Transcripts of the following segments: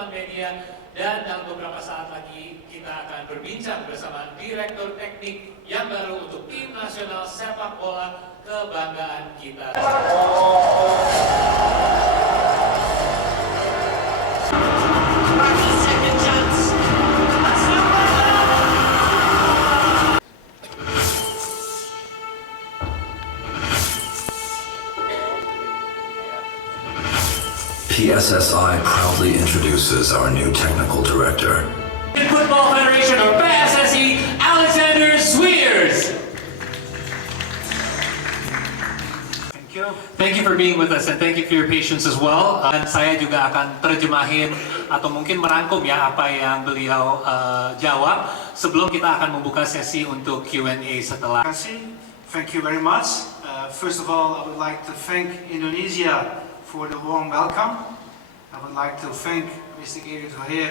teman-teman media, dan dalam beberapa saat lagi kita akan berbincang bersama Direktur Teknik yang baru untuk Tim Nasional Sepak Bola Kebanggaan kita. PSSI proudly introduces our new technical director. Football Federation, or PSSI, Alexander Sweers. Thank you. Thank you for being with us and thank you for your patience as well. Dan saya juga akan terjemahin atau mungkin merangkum ya apa yang beliau jawab sebelum kita akan membuka sesi untuk Q&A setelah. Thank you very much. First of all, I would like to thank Indonesia for the warm welcome. I would like to thank Mr. Gerrit Hoyer,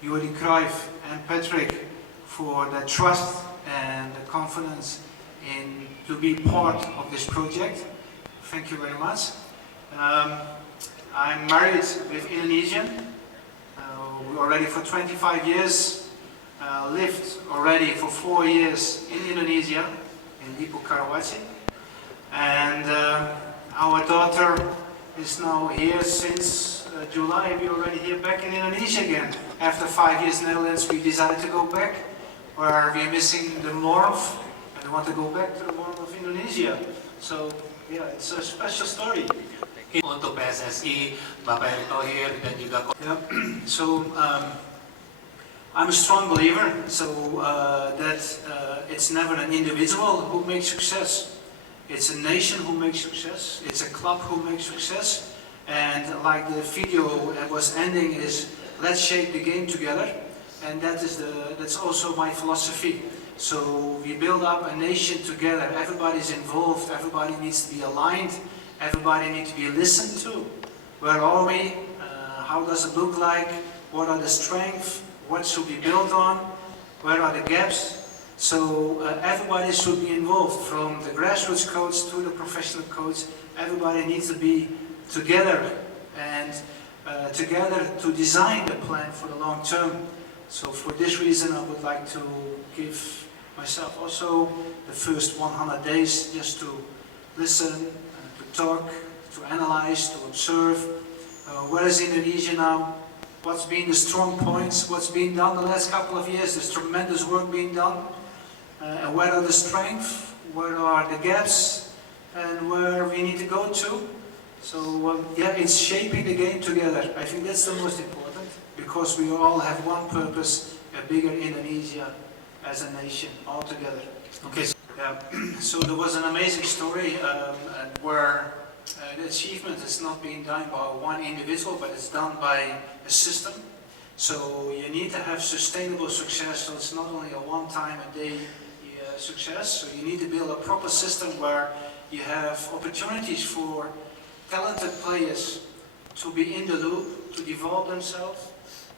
Jordi Cruyff and Patrick for the trust and the confidence in to be part of this project. Thank you very much. I'm married with Indonesian. We already for 25 years, lived already for 4 years in Indonesia, in Lippo Karawaci. And our daughter is now here since July. We're already here back in Indonesia again. After 5 years in the Netherlands, we decided to go back, where we're missing the warmth, and we want to go back to the warmth of Indonesia. So, yeah, it's a special story. Untuk PSSI, Bapak Erick Thohir dan juga. Yeah. So, I'm a strong believer. So that it's never an individual who makes success. It's a nation who makes success. It's a club who makes success. And like the video that was ending is, let's shape the game together. And that's also my philosophy. So we build up a nation together. Everybody's involved. Everybody needs to be aligned. Everybody needs to be listened to. Where are we? How does it look like? What are the strengths? What should be built on? Where are the gaps? So everybody should be involved, from the grassroots coach to the professional coach. Everybody needs to be together and together to design the plan for the long term. So for this reason, I would like to give myself also the first 100 days just to listen, to talk, to analyze, to observe. Where is Indonesia now? What's been the strong points? What's been done the last couple of years? There's tremendous work being done. And where are the strengths? Where are the gaps? And where we need to go to? So yeah, it's shaping the game together. I think that's the most important, because we all have one purpose: a bigger Indonesia as a nation, all together. Okay. Yeah. So there was an amazing story where the achievement is not being done by one individual, but it's done by a system. So you need to have sustainable success. So it's not only a one-time-a-day success. So you need to build a proper system where you have opportunities for talented players to be in the loop, to develop themselves,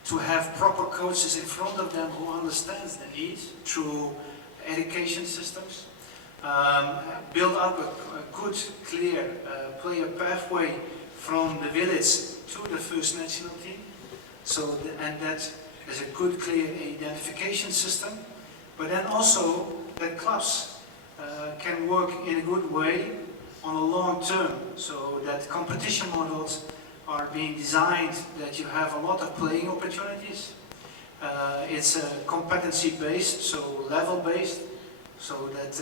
to have proper coaches in front of them who understands the needs through education systems. Build up a good, clear player pathway from the village to the first national team. So, and that is a good, clear identification system. But then also that clubs can work in a good way on a long term. So that competition models are being designed that you have a lot of playing opportunities. It's competency-based, so level-based, so that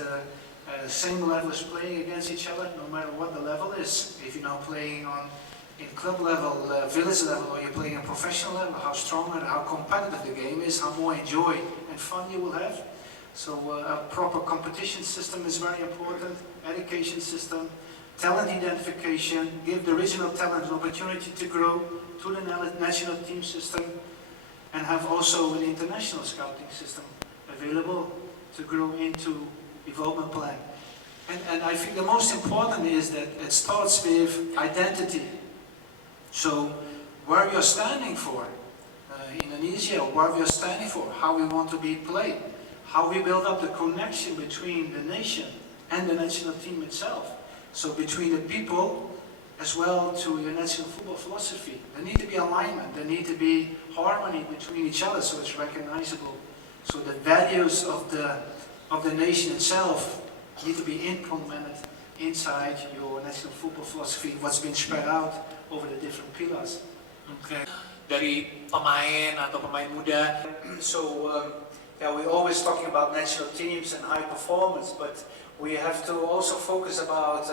same level is playing against each other, no matter what the level is. If you're now playing in club level, village level, or you're playing at professional level, how strong and how competitive the game is, how more enjoy and fun you will have. So a proper competition system is very important, education system, talent identification, give the regional talent an opportunity to grow to the national team system, and have also an international scouting system available to grow into development plan. And I think the most important is that it starts with identity. So where we are standing for, Indonesia, where we are standing for, how we want to be played, how we build up the connection between the nation and the national team itself. So between the people as well to your national football philosophy. There need to be alignment, there need to be harmony between each other so it's recognizable. So the values of the nation itself need to be implemented inside your national football philosophy, what's been spread out over the different pillars. Okay. Dari pemain atau pemain muda. So yeah, we're always talking about national teams and high performance, but we have to also focus about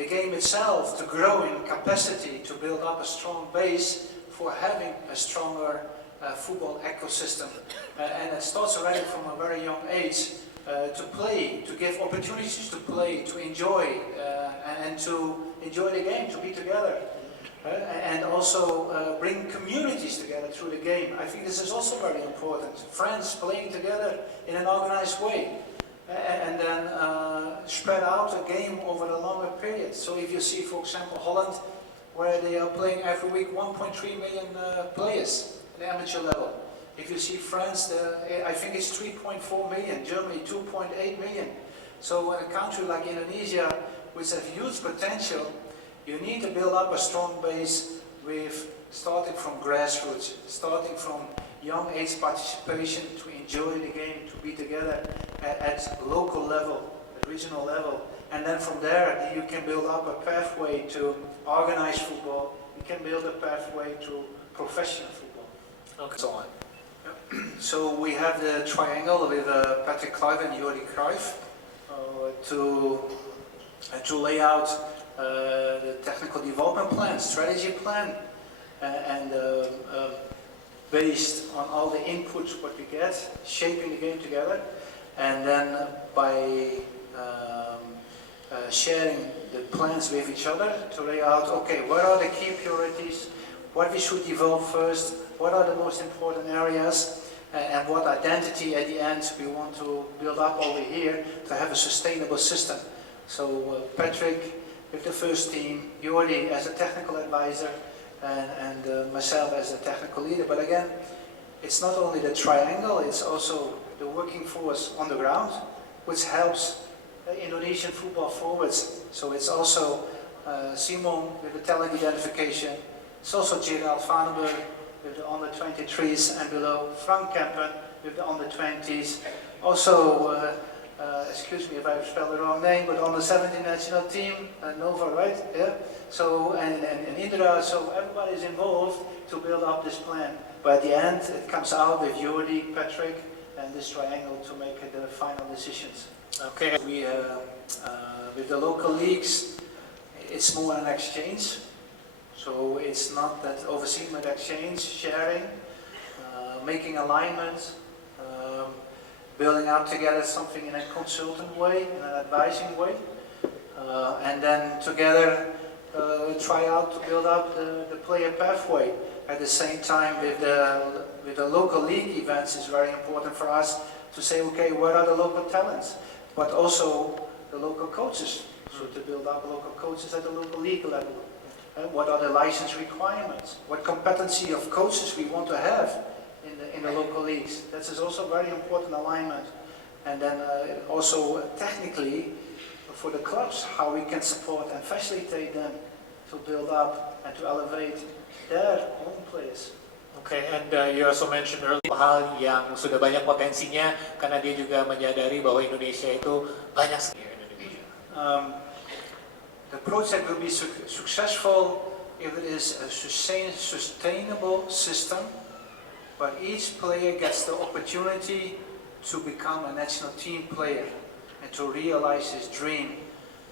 the game itself to grow in capacity, to build up a strong base for having a stronger football ecosystem. And it starts already from a very young age to play, to give opportunities to play, to enjoy, and to enjoy the game, to be together. And also bring communities together through the game. I think this is also very important. Friends playing together in an organized way. And then spread out a game over a longer period. So if you see, for example, Holland, where they are playing every week 1.3 million players at the amateur level. If you see France, I think it's 3.4 million, Germany 2.8 million. So in a country like Indonesia, which has huge potential, you need to build up a strong base with starting from grassroots, starting from young age participation to enjoy the game, to be together at local level, at regional level. And then from there, you can build up a pathway to organized football, you can build a pathway to professional football, Okay. so on. So we have the triangle with Patrick Kluivert and Jordi Cruijff to lay out the technical development plan, strategy plan, and based on all the inputs what we get, shaping the game together, and then by sharing the plans with each other to lay out, okay, what are the key priorities, what we should develop first, what are the most important areas, and what identity at the end we want to build up over here to have a sustainable system. So Patrick with the first team, Jordi as a technical advisor, and myself as a technical leader. But again, it's not only the triangle, it's also the working force on the ground, which helps Indonesian football forwards. So it's also Simon with the talent identification. It's also Gerald Vandenberg with the under-23s, and below Frank Kempen with the under-20s. Also, excuse me if I spelled the wrong name, but on the 17 national team, Nova, right? Yeah. So and Indra, so everybody is involved to build up this plan. But at the end, it comes out with Jordi, Patrick, and this triangle to make the final decisions. Okay. We with the local leagues, it's more an exchange. So it's not that overseen with exchange, sharing, making alignments. Building up together something in a consultant way, in an advising way, and then together try out to build up the player pathway. At the same time, with the local league events, it's very important for us to say, okay, what are the local talents, but also the local coaches. So to build up local coaches at the local league level. What are the license requirements? What competency of coaches we want to have in the local leagues. That is also very important alignment. And then also technically for the clubs, how we can support and facilitate them to build up and to elevate their own players. Okay, and you also mentioned earlier hal yang sudah banyak potensinya karena dia juga menyadari bahwa Indonesia itu banyak sekali Indonesia. The project will be successful if it is a sustainable system. But each player gets the opportunity to become a national team player and to realize his dream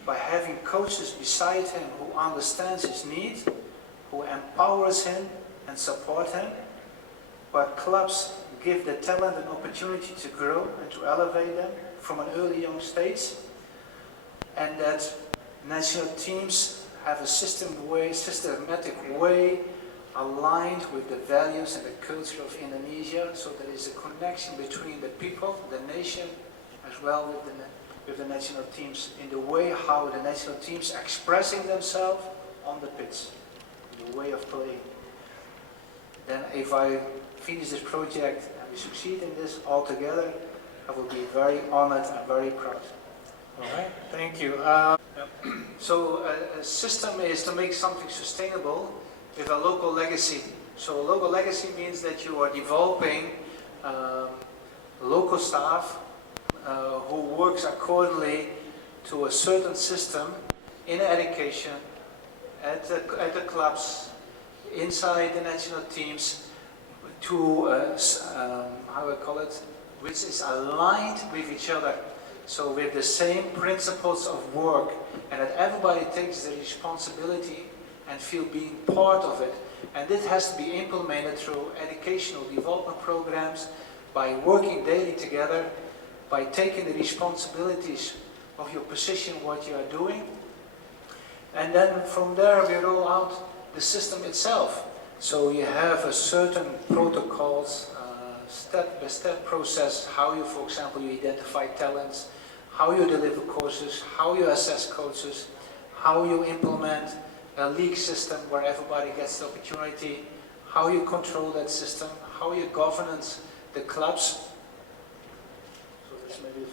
by having coaches beside him who understands his need, who empowers him and support him. But clubs give the talent an opportunity to grow and to elevate them from an early young stage, and that national teams have a systematic way aligned with the values and the culture of Indonesia, so there is a connection between the people, the nation, as well with the national teams, in the way how the national teams expressing themselves on the pitch, the way of playing. Then if I finish this project and we succeed in this all together, I will be very honored and very proud. Alright, thank you. So a system is to make something sustainable with a local legacy. So local legacy means that you are developing local staff who works accordingly to a certain system in education, at the clubs, inside the national teams, to how I call it, which is aligned with each other. So with the same principles of work, and that everybody takes the responsibility and feel being part of it. And this has to be implemented through educational development programs, by working daily together, by taking the responsibilities of your position, what you are doing. And then from there we roll out the system itself. So you have a certain protocols, step-by-step process, how you, for example, you identify talents, how you deliver courses, how you assess coaches, how you implement a league system where everybody gets the opportunity, how you control that system, how you governance the clubs. So this maybe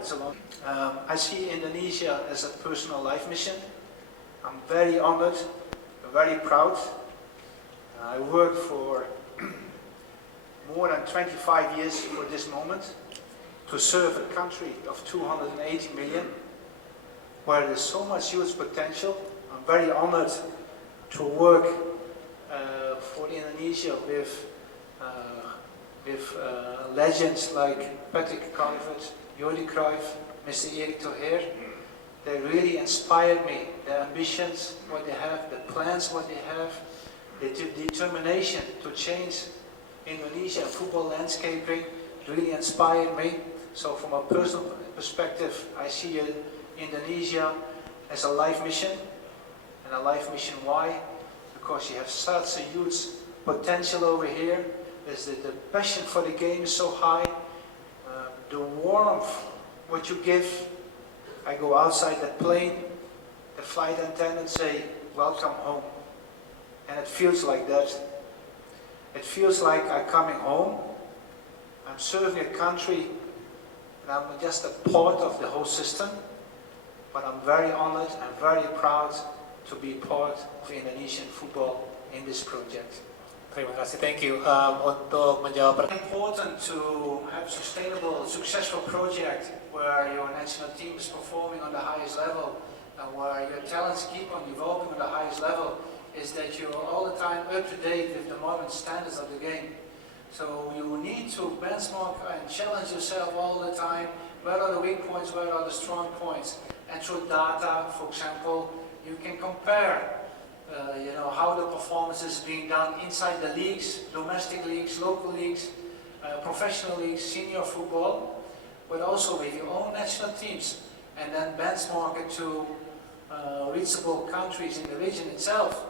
it's a long. I see Indonesia as a personal life mission. I'm very honored, very proud. I worked for more than 25 years for this moment to serve a country of 280 million, where there's so much huge potential. I'm very honored to work for Indonesia with legends like Patrick Kluivert, Jordi Cruyff, Mr. Erik Thohir. They really inspired me. The ambitions, what they have, the plans, what they have, the determination to change Indonesia football landscaping really inspired me. So from a personal perspective, I see Indonesia as a life mission. And a life mission why? Because you have such a huge potential over here. There's the passion for the game is so high. The warmth, what you give. I go outside that plane, the flight attendant say, welcome home. And it feels like that. It feels like I'm coming home. I'm serving a country, and I'm just a part of the whole system. But I'm very honored and very proud to be part of Indonesian football in this project. Terima kasih, thank you. Untuk menjawab pertanyaan. Important to have a sustainable, successful project where your national team is performing on the highest level and where your talents keep on developing on the highest level is that you're all the time up to date with the modern standards of the game. So you need to benchmark and challenge yourself all the time. Where are the weak points, where are the strong points? And through data, for example, you can compare how the performance is being done inside the leagues, domestic leagues, local leagues, professional leagues, senior football, but also with your own national teams, and then benchmark it to reachable countries in the region itself.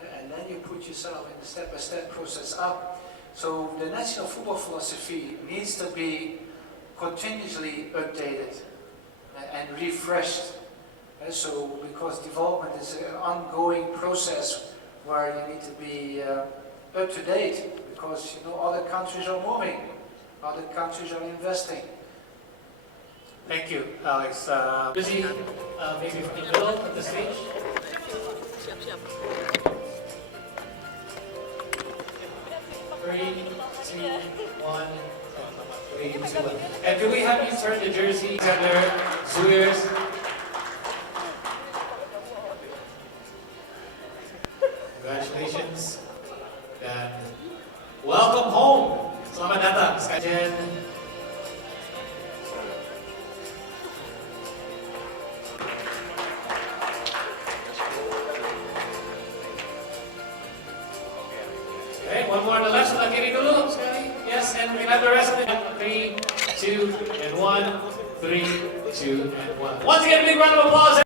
And then you put yourself in the step-by-step process up. So the national football philosophy needs to be continuously updated and refreshed. So, because development is an ongoing process where you need to be up to date, because other countries are moving, other countries are investing. Thank you, Alex. Busy, maybe from the middle of the stage. 3, 2, 1. And can we have you turn the jersey together, Zuyers? Congratulations. Dan welcome home. Selamat datang sekalian. Okay, one more on the left, sebelah kiri dulu sekali. Yes, and we have the rest of it. 3, 2, and 1. 3, 2, and 1. Once again, a big round of applause.